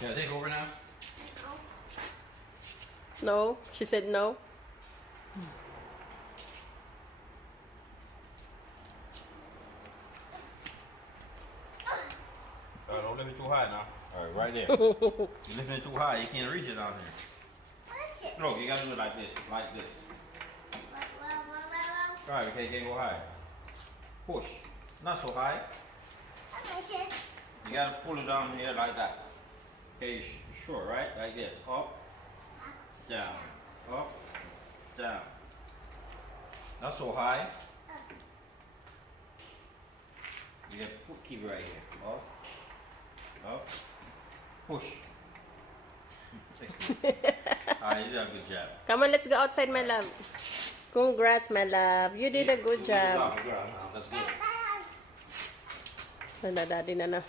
Should I take over now? No, she said no. Don't lift it too high now. Alright, right there. You're lifting it too high, you can't reach it down here. No, you gotta do it like this, like this. Alright, okay, you can't go high. Push. Not so high. You gotta pull it down here like that. Okay, sure, right? Like this. Up, down, up, down. Not so high. You gotta keep it right here. Up, push. Alright, you did a good job. Come on, let's go outside, my love. Congrats, my love. You did a good job. That's good. Wala, daddy na na.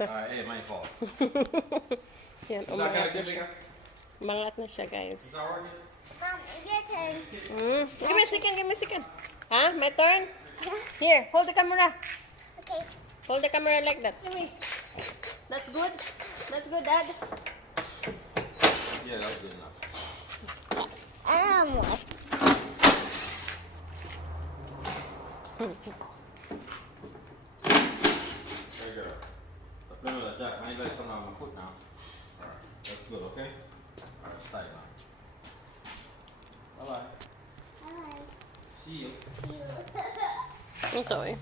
Alright, hey, my fault. Yan, Is that umangat gonna na get siya. bigger? Umangat na siya, guys. Is that working? Your turn. Give me a second, give me a second. Huh? My turn? Here, hold the camera. Okay. Hold the camera like that. Give me. That's good? That's good, Dad? Yeah, that's good enough. What? Very good. Remember that, Jack. I ain't let it come out of my foot now. Alright, that's good, okay? Alright, it's tight now. Bye bye. Bye. See you. See you. Ito eh.